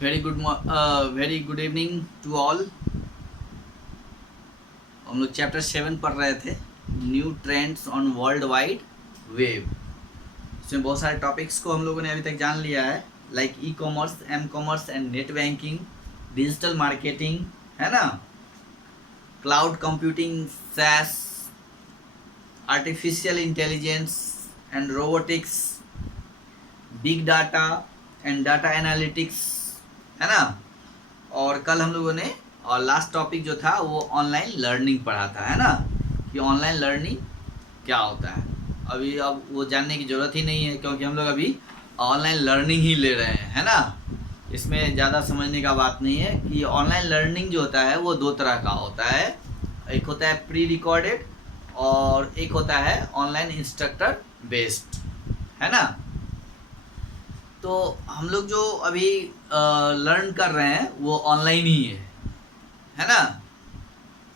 Very good evening to all. हम लोग chapter 7 पढ़ रहे थे, new trends on world wide web. इसमें बहुत सारे टॉपिक्स को हम लोगों ने अभी तक जान लिया है, like e commerce, m commerce and net banking, digital marketing, है ना, cloud computing, SaaS, artificial intelligence and robotics, big data and data analytics, है ना। और कल हम लोगों ने और लास्ट टॉपिक जो था वो ऑनलाइन लर्निंग पढ़ा था, है ना, कि ऑनलाइन लर्निंग क्या होता है। अभी अब वो जानने की ज़रूरत ही नहीं है, क्योंकि हम लोग अभी ऑनलाइन लर्निंग ही ले रहे हैं, है ना। इसमें ज़्यादा समझने का बात नहीं है कि ऑनलाइन लर्निंग जो होता है वो दो तरह का होता है। एक होता है प्री रिकॉर्डेड और एक होता है ऑनलाइन इंस्ट्रक्टर बेस्ड, है ना। तो हम लोग जो अभी लर्न कर रहे हैं वो ऑनलाइन ही है ना।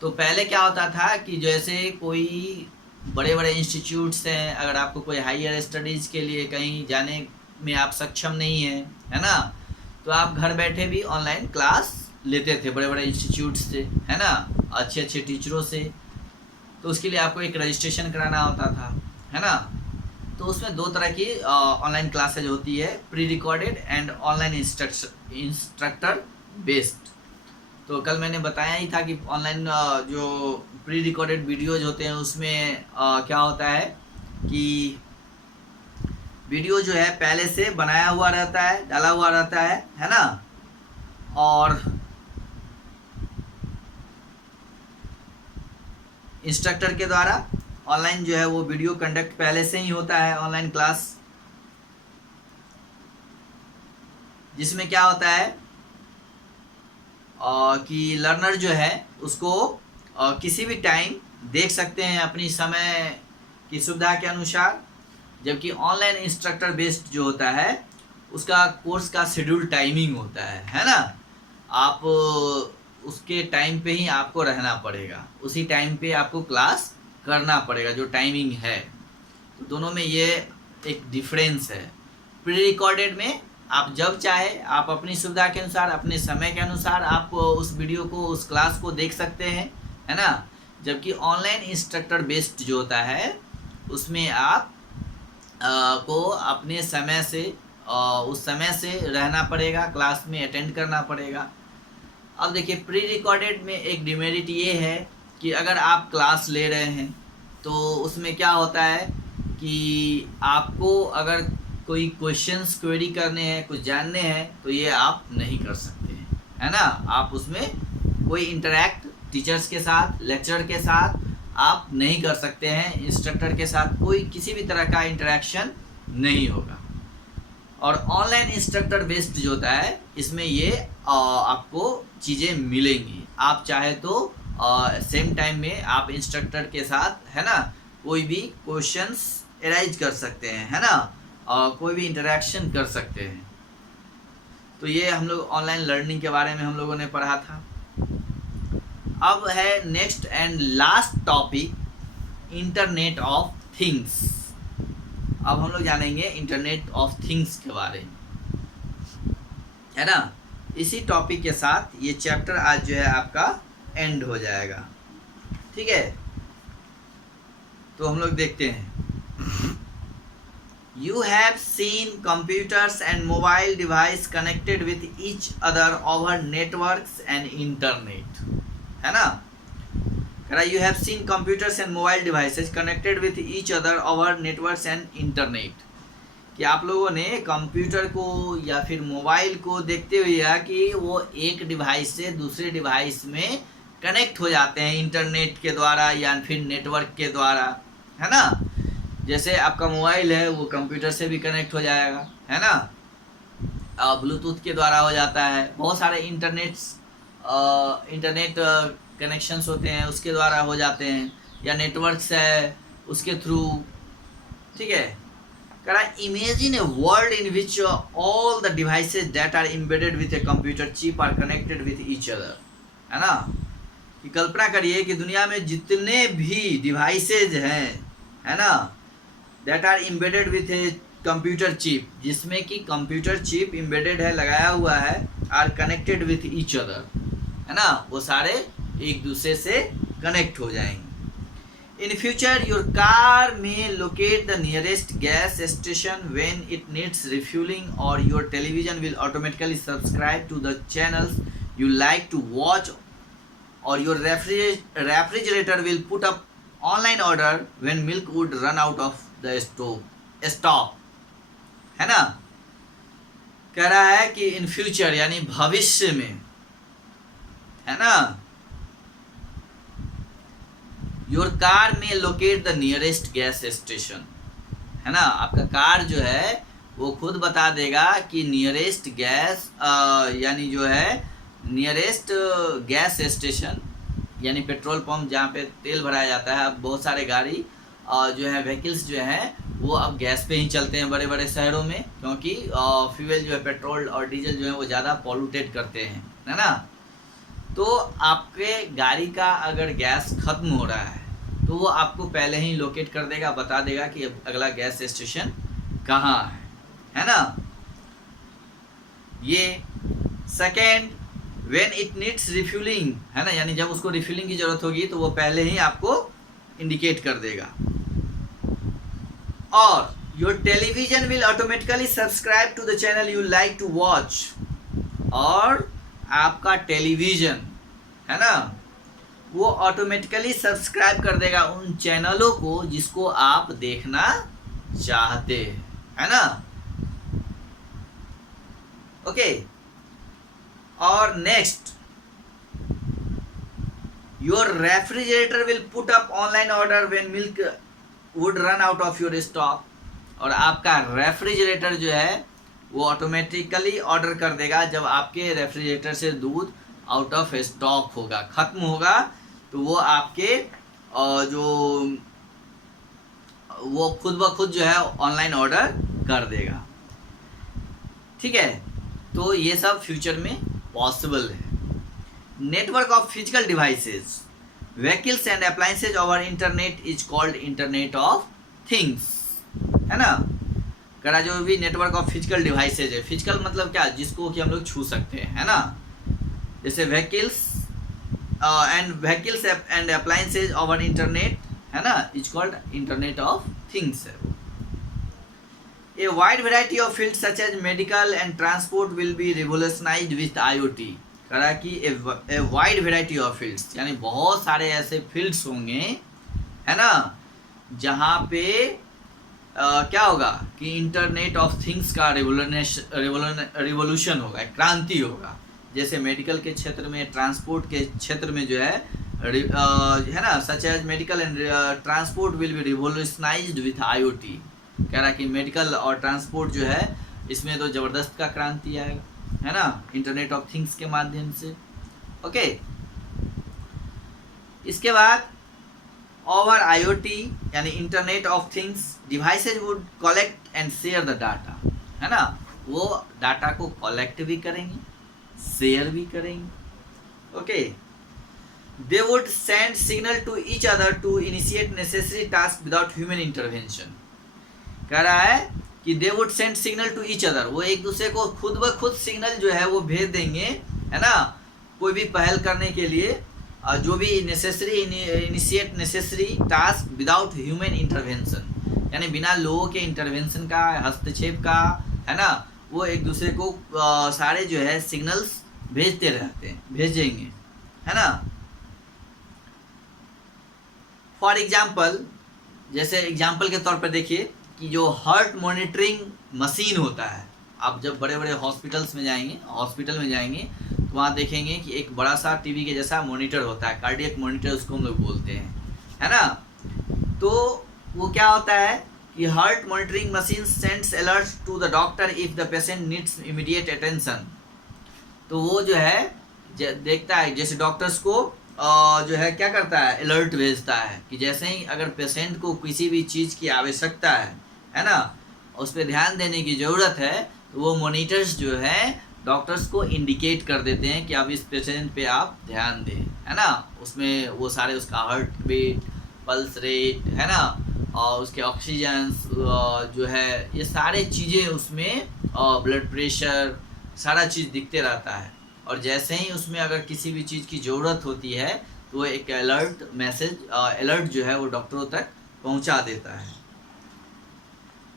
तो पहले क्या होता था कि जैसे कोई बड़े बड़े इंस्टीट्यूट्स हैं, अगर आपको कोई हायर स्टडीज़ के लिए कहीं जाने में आप सक्षम नहीं है ना, तो आप घर बैठे भी ऑनलाइन क्लास लेते थे बड़े बड़े इंस्टीट्यूट से, है ना, अच्छे अच्छे टीचरों से। तो उसके लिए आपको एक रजिस्ट्रेशन कराना होता था, है ना। तो उसमें दो तरह की ऑनलाइन क्लासेज होती है, pre recorded and online instructor based. तो कल मैंने बताया ही था कि ऑनलाइन जो प्री रिकॉर्डेड वीडियोज होते हैं उसमें क्या होता है कि वीडियो जो है पहले से बनाया हुआ रहता है, डाला हुआ रहता है ना। और इंस्ट्रक्टर के द्वारा ऑनलाइन जो है वो वीडियो कंडक्ट पहले से ही होता है ऑनलाइन क्लास, जिसमें क्या होता है कि लर्नर जो है उसको किसी भी टाइम देख सकते हैं अपनी समय की सुविधा के अनुसार। जबकि ऑनलाइन इंस्ट्रक्टर बेस्ड जो होता है उसका कोर्स का शेड्यूल टाइमिंग होता है ना। आप उसके टाइम पे ही आपको रहना पड़ेगा, उसी टाइम पे आपको क्लास करना पड़ेगा जो टाइमिंग है। तो दोनों में ये एक डिफरेंस है। प्री रिकॉर्डेड में आप जब चाहे आप अपनी सुविधा के अनुसार, अपने समय के अनुसार आप उस वीडियो को, उस क्लास को देख सकते हैं, है ना। जबकि ऑनलाइन इंस्ट्रक्टर बेस्ड जो होता है उसमें आप को अपने समय से उस समय से रहना पड़ेगा, क्लास में अटेंड करना पड़ेगा। अब देखिए प्री रिकॉर्डेड में एक डिमेरिट ये है कि अगर आप क्लास ले रहे हैं तो उसमें क्या होता है कि आपको अगर कोई क्वेश्चंस क्वेरी करने हैं, कुछ जानने हैं, तो ये आप नहीं कर सकते हैं, है ना। आप उसमें कोई इंटरेक्ट टीचर्स के साथ, लेक्चरर के साथ आप नहीं कर सकते हैं, इंस्ट्रक्टर के साथ कोई किसी भी तरह का इंटरेक्शन नहीं होगा। और ऑनलाइन इंस्ट्रक्टर बेस्ड जो होता है इसमें ये आपको चीज़ें मिलेंगी। आप चाहे तो सेम टाइम में आप इंस्ट्रक्टर के साथ, है ना, कोई भी क्वेश्चंस एराइज कर सकते हैं, है ना, कोई भी इंटरेक्शन कर सकते हैं। तो ये हम लोग ऑनलाइन लर्निंग के बारे में हम लोगों ने पढ़ा था। अब है next and last topic, internet of things. अब हम लोग जानेंगे इंटरनेट ऑफ थिंग्स के बारे में, है ना। इसी टॉपिक के साथ ये चैप्टर आज जो है आपका एंड हो जाएगा, ठीक है। तो हम लोग देखते हैं। You have seen computers and mobile device connected with each other over networks and internet, है ना। You have seen computers and mobile devices connected with each other over networks and internet। कि आप लोगों ने कंप्यूटर को या फिर mobile को देखते हुए कि वो एक डिवाइस से दूसरे डिवाइस में कनेक्ट हो जाते हैं इंटरनेट के द्वारा या फिर नेटवर्क के द्वारा, है ना। जैसे आपका मोबाइल है वो कंप्यूटर से भी कनेक्ट हो जाएगा, है ना, ब्लूटूथ के द्वारा हो जाता है। बहुत सारे इंटरनेट कनेक्शंस होते हैं उसके द्वारा हो जाते हैं, या नेटवर्क्स है उसके थ्रू, ठीक है। Imagine a world in which all the devices that are embedded with a computer chip are connected with each other, है ना। कि कल्पना करिए कि दुनिया में जितने भी डिवाइसेज हैं, है ना, that are embedded with a computer chip, जिसमें कि कंप्यूटर चिप एम्बेडेड है, लगाया हुआ है, are connected with each other, है ना, वो सारे एक दूसरे से कनेक्ट हो जाएंगे. In future, your car may locate the nearest gas station when it needs refueling, or your television will automatically subscribe to the channels you like to watch, or your refrigerator will put up online order when milk would run out of the stock. है ना. कह रहा है कि in future यानी भविष्य में, है ना, योर कार में locate the nearest gas station, है ना, आपका कार जो है वो खुद बता देगा कि नियरेस्ट गैस यानी जो है नियरेस्ट गैस स्टेशन यानी पेट्रोल पंप जहाँ पे तेल भराया जाता है. अब बहुत सारे गाड़ी जो है व्हीकल्स जो हैं वो अब गैस पे ही चलते हैं बड़े बड़े शहरों में, क्योंकि फ्यूल जो है पेट्रोल और डीजल जो है वो ज़्यादा पॉल्यूटेड करते हैं, है ना. तो आपके गाड़ी का अगर गैस खत्म हो रहा है तो वो आपको पहले ही लोकेट कर देगा, बता देगा कि अगला गैस स्टेशन कहाँ है ना. ये second, when it needs refuelling, है ना, यानी जब उसको रिफ्यूलिंग की जरूरत होगी तो वो पहले ही आपको इंडिकेट कर देगा. और your television will automatically subscribe to the channel you like to watch, और आपका टेलीविजन, है ना, वो ऑटोमेटिकली सब्सक्राइब कर देगा उन चैनलों को जिसको आप देखना चाहते हैं, है ना. ओके. और next, your refrigerator will put up online order when milk would run out of your stock, और आपका रेफ्रिजरेटर जो है वो ऑटोमेटिकली ऑर्डर कर देगा जब आपके रेफ्रिजरेटर से दूध आउट ऑफ स्टॉक होगा, खत्म होगा, तो वो आपके जो वो खुद ब खुद जो है ऑनलाइन ऑर्डर कर देगा. ठीक है. तो ये सब फ्यूचर में पॉसिबल है. Network of physical devices, vehicles and appliances over internet is called internet of things, है ना. करा जो भी नेटवर्क ऑफ फिजिकल डिवाइसेज है, फिजिकल मतलब क्या, जिसको कि हम लोग छू सकते हैं, है ना, जैसे vehicles and appliances over internet, है ना, is called internet of things है. A wide variety of fields such as medical and transport will be revolutionized with IoT. करा कि a wide variety of fields यानी बहुत सारे ऐसे फील्ड्स होंगे, है ना, जहाँ पे क्या होगा कि इंटरनेट ऑफ थिंग्स का रिवोल्यूशन होगा, क्रांति होगा. जैसे मेडिकल के क्षेत्र में, ट्रांसपोर्ट के क्षेत्र में जो है ना, such as medical and transport will be revolutionised with IoT. कह रहा कि मेडिकल और ट्रांसपोर्ट जो है इसमें तो ज़बरदस्त का क्रांति आएगा, है ना, इंटरनेट ऑफ थिंग्स के माध्यम से. ओके. इसके बाद ओवर IoT यानी internet of things, devices would collect and share the data, है ना, वो डाटा को कलेक्ट भी करेंगे, शेयर भी करेंगे. Okay. They would send signal to each other to initiate necessary task without human intervention. कह रहा है कि they would send signal to each other, वो एक दूसरे को खुद ब खुद सिग्नल जो है वो भेज देंगे, है ना, कोई भी पहल करने के लिए, जो भी necessary initiate necessary task without human intervention, यानी बिना लोगों के इंटरवेंशन का, हस्तक्षेप का, है ना, वो एक दूसरे को सारे जो है सिग्नल्स भेजते रहते हैं, भेजेंगे, है ना. फॉर एग्जाम्पल, जैसे एग्जाम्पल के तौर पर देखिए कि जो हार्ट मॉनिटरिंग मशीन होता है, आप जब बड़े बड़े हॉस्पिटल में जाएंगे तो वहाँ देखेंगे कि एक बड़ा सा टीवी के जैसा मॉनिटर होता है, कार्डियक मॉनिटर उसको हम लोग बोलते हैं, है ना. तो वो क्या होता है कि heart monitoring machine sends alert to the doctor if the patient needs immediate attention. तो वो जो है देखता है, जैसे डॉक्टर्स को जो है क्या करता है, अलर्ट भेजता है कि जैसे ही अगर पेशेंट को किसी भी चीज़ की आवश्यकता है ना, उस पर ध्यान देने की ज़रूरत है, तो वो मॉनिटर्स जो है डॉक्टर्स को इंडिकेट कर देते हैं कि अब इस पेशेंट पे आप ध्यान दें, है ना. उसमें वो सारे उसका हार्ट बीट, पल्स रेट, है ना, और उसके ऑक्सीजन जो है, ये सारे चीज़ें उसमें, ब्लड प्रेशर, सारा चीज़ दिखते रहता है। और जैसे ही उसमें अगर किसी भी चीज़ की ज़रूरत होती है तो वो एक अलर्ट मैसेज, अलर्ट जो है वो डॉक्टरों तक पहुंचा देता है।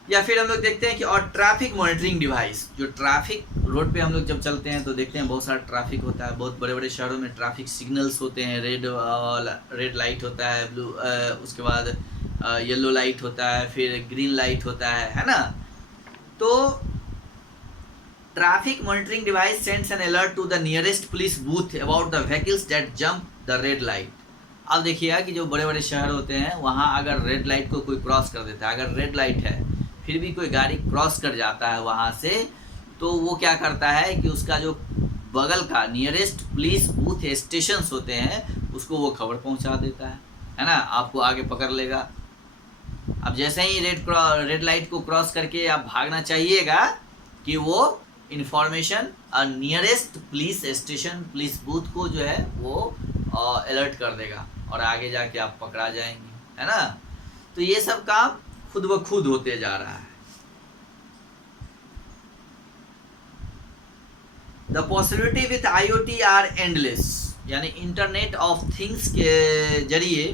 या फिर हम लोग देखते हैं कि और ट्रैफिक मॉनिटरिंग डिवाइस, जो ट्रैफिक रोड पे हम लोग जब चलते हैं तो देखते हैं बहुत सारा ट्रैफिक होता है। बहुत बड़े बड़े शहरों में ट्रैफिक सिग्नल्स होते हैं, रेड लाइट होता है, ब्लू, उसके बाद येलो लाइट होता है, फिर ग्रीन लाइट होता है ना। तो traffic monitoring device sends an alert to the nearest police booth about the vehicles that jump the red light. अब देखिएगा कि जो बड़े बड़े शहर होते हैं वहाँ अगर रेड लाइट को कोई क्रॉस कर देता है, अगर रेड लाइट है फिर भी कोई गाड़ी क्रॉस कर जाता है वहाँ से, तो वो क्या करता है कि उसका जो बगल का नियरेस्ट पुलिस बूथ स्टेशंस होते हैं उसको वो खबर पहुँचा देता है ना, आपको आगे पकड़ लेगा। अब जैसे ही रेड लाइट को क्रॉस करके आप भागना चाहिएगा कि वो information nearest police station, police booth को जो है वो अलर्ट कर देगा और आगे जाके आप पकड़ा जाएंगे, है ना। तो ये सब काम खुद ब खुद होते जा रहा है। The possibility with IoT are endless, यानी इंटरनेट ऑफ थिंग्स के जरिए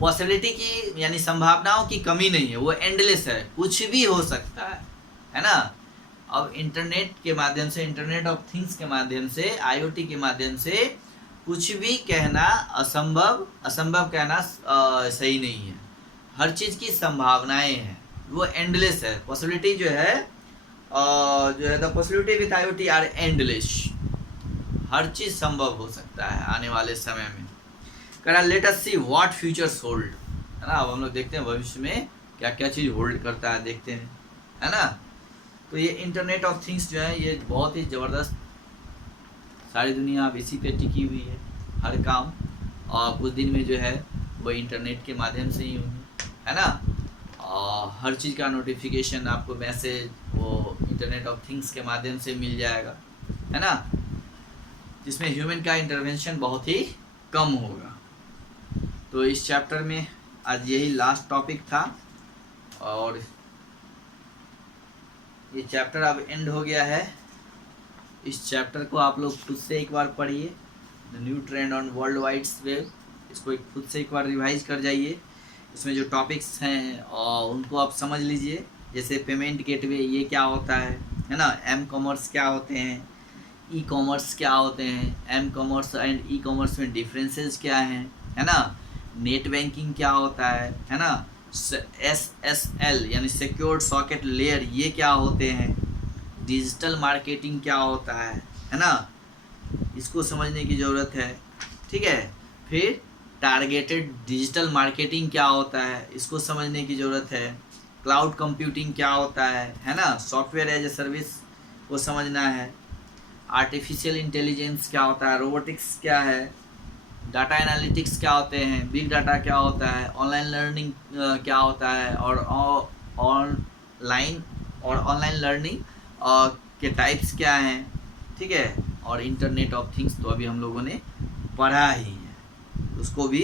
पॉसिबिलिटी की यानी संभावनाओं की कमी नहीं है, वो एंडलेस है, कुछ भी हो सकता है ना। अब इंटरनेट के माध्यम से, इंटरनेट ऑफ थिंग्स के माध्यम से, IoT के माध्यम से कुछ भी कहना असंभव कहना सही नहीं है। हर चीज़ की संभावनाएं हैं, वो एंडलेस है। पॉसिबिलिटी जो है the possibility with IoT are endless, हर चीज़ संभव हो सकता है आने वाले समय में। करा let us see what futures hold, है ना। अब हम लोग देखते हैं भविष्य में क्या क्या चीज़ होल्ड करता है, देखते हैं, है ना। तो ये इंटरनेट ऑफ थिंग्स जो है ये बहुत ही ज़बरदस्त, सारी दुनिया अब इसी पे टिकी हुई है, हर काम और कुछ दिन में जो है वो इंटरनेट के माध्यम से ही होंगे, है ना। और हर चीज़ का नोटिफिकेशन, आपको मैसेज वो इंटरनेट ऑफ थिंग्स के माध्यम से मिल जाएगा, है ना, जिसमें ह्यूमन का इंटरवेंशन बहुत ही कम होगा। तो इस चैप्टर में आज यही लास्ट टॉपिक था और ये चैप्टर अब एंड हो गया है। इस चैप्टर को आप लोग खुद से एक बार पढ़िए, the new trend on world wide web, इसको खुद से एक बार रिवाइज कर जाइए। इसमें जो टॉपिक्स हैं और उनको आप समझ लीजिए, जैसे पेमेंट गेटवे ये क्या होता है ना, एम कॉमर्स क्या होते हैं, ई कॉमर्स क्या होते हैं, m commerce and e commerce में डिफरेंसेस क्या हैं, है ना, नेट बैंकिंग क्या होता है ना, SSL यानी सिक्योर्ड सॉकेट लेयर ये क्या होते हैं, डिजिटल मार्केटिंग क्या होता है ना, इसको समझने की ज़रूरत है, ठीक है। फिर टारगेटेड डिजिटल मार्केटिंग क्या होता है, इसको समझने की ज़रूरत है। क्लाउड कंप्यूटिंग क्या होता है ना, सॉफ्टवेयर एज ए सर्विस को समझना है। आर्टिफिशियल इंटेलिजेंस क्या होता है, रोबोटिक्स क्या है, डाटा एनालिटिक्स क्या होते हैं, बिग डाटा क्या होता है, ऑनलाइन लर्निंग क्या होता है, और ऑनलाइन लर्निंग के टाइप्स क्या हैं, ठीक है। और इंटरनेट ऑफ थिंग्स तो अभी हम लोगों ने पढ़ा ही है, उसको भी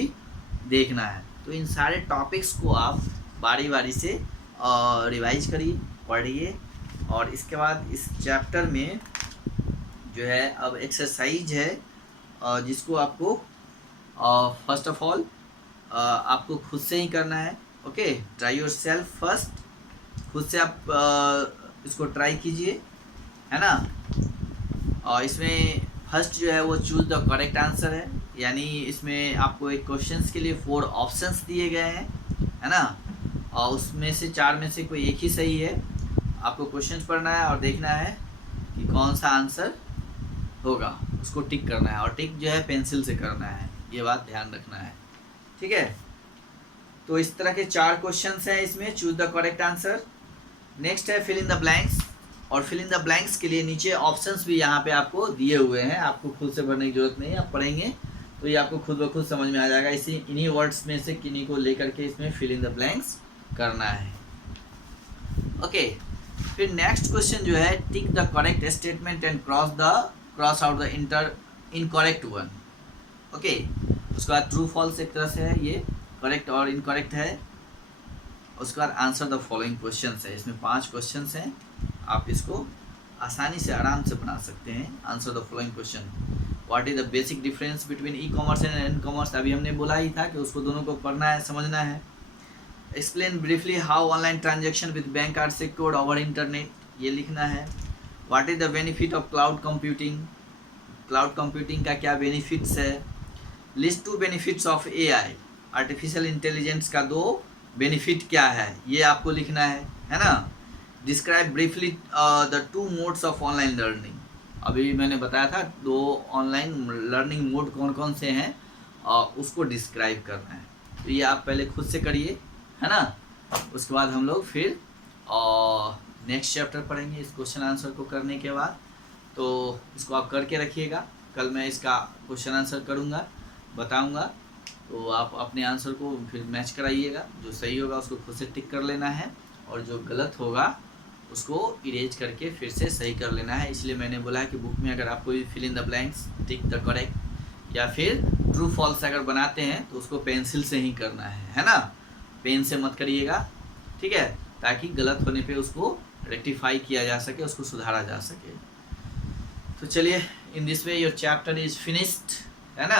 देखना है। तो इन सारे टॉपिक्स को आप बारी बारी से रिवाइज करिए, पढ़िए। और इसके बाद इस चैप्टर में जो है अब एक्सरसाइज है जिसको आपको फर्स्ट ऑफ ऑल आपको खुद से ही करना है। Okay, try your self first, खुद से आप इसको ट्राई कीजिए, है ना। और इसमें फर्स्ट जो है वो चूज द करेक्ट आंसर है, यानी इसमें आपको एक क्वेश्चंस के लिए 4 ऑप्शंस दिए गए हैं, है ना, और उसमें से 4 में से कोई एक ही सही है। आपको क्वेश्चंस पढ़ना है और देखना है कि कौन सा आंसर होगा, उसको टिक करना है, और टिक जो है पेंसिल से करना है, ये बात ध्यान रखना है, ठीक है। तो इस तरह के 4 क्वेश्चंस हैं इसमें, choose the correct answer. Next है फिल इन द ब्लैंक्स, और फिल इन द ब्लैंक्स के लिए नीचे ऑप्शंस भी यहाँ पे आपको दिए हुए हैं, आपको खुद से भरने की जरूरत नहीं है। आप पढ़ेंगे तो ये आपको खुद ब खुद समझ में आ जाएगा। इन्हीं वर्ड्स में से किन्हीं को लेकर के इसमें फिल इन द ब्लैंक्स करना है। ओके, फिर नेक्स्ट क्वेश्चन जो है टिक the correct statement and cross out the incorrect one. Okay, उसके बाद ट्रू फॉल्स एक तरह से है, ये करेक्ट और इनकरेक्ट है। उसके बाद आंसर द फॉलोइंग क्वेश्चंस है, इसमें 5 क्वेश्चंस हैं, आप इसको आसानी से आराम से बना सकते हैं। Answer the following question, what is the basic difference between e commerce and m commerce, अभी हमने बोला ही था कि उसको दोनों को पढ़ना है, समझना है। Explain briefly how online transaction with bank are secured over internet, ये लिखना है। What is the benefit of cloud computing, cloud computing का क्या बेनिफिट्स है। List 2 benefits of AI, artificial intelligence का 2 बेनिफिट क्या है, ये आपको लिखना है ना। Describe briefly the 2 modes of online learning, अभी मैंने बताया था 2 ऑनलाइन लर्निंग मोड कौन कौन से हैं, उसको डिस्क्राइब करना है। तो ये आप पहले खुद से करिए, है ना। उसके बाद हम लोग फिर नेक्स्ट चैप्टर पढ़ेंगे इस क्वेश्चन आंसर को करने के बाद। तो इसको आप करके रखिएगा, कल मैं इसका क्वेश्चन आंसर करूँगा, बताऊँगा, तो आप अपने आंसर को फिर मैच कराइएगा। जो सही होगा उसको खुद से टिक कर लेना है, और जो गलत होगा उसको इरेज करके फिर से सही कर लेना है। इसलिए मैंने बोला है कि बुक में अगर आप कोई fill in the blanks, tick the correct, या फिर ट्रू फॉल्स अगर बनाते हैं तो उसको पेंसिल से ही करना है ना, पेन से मत करिएगा, ठीक है, ताकि गलत होने पे उसको रेक्टिफाई किया जा सके, उसको सुधारा जा सके। तो चलिए, in this way your chapter is finished, है ना।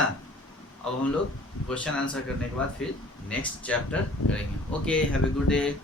अब हम लोग क्वेश्चन आंसर करने के बाद फिर नेक्स्ट चैप्टर करेंगे। Okay, have a good day.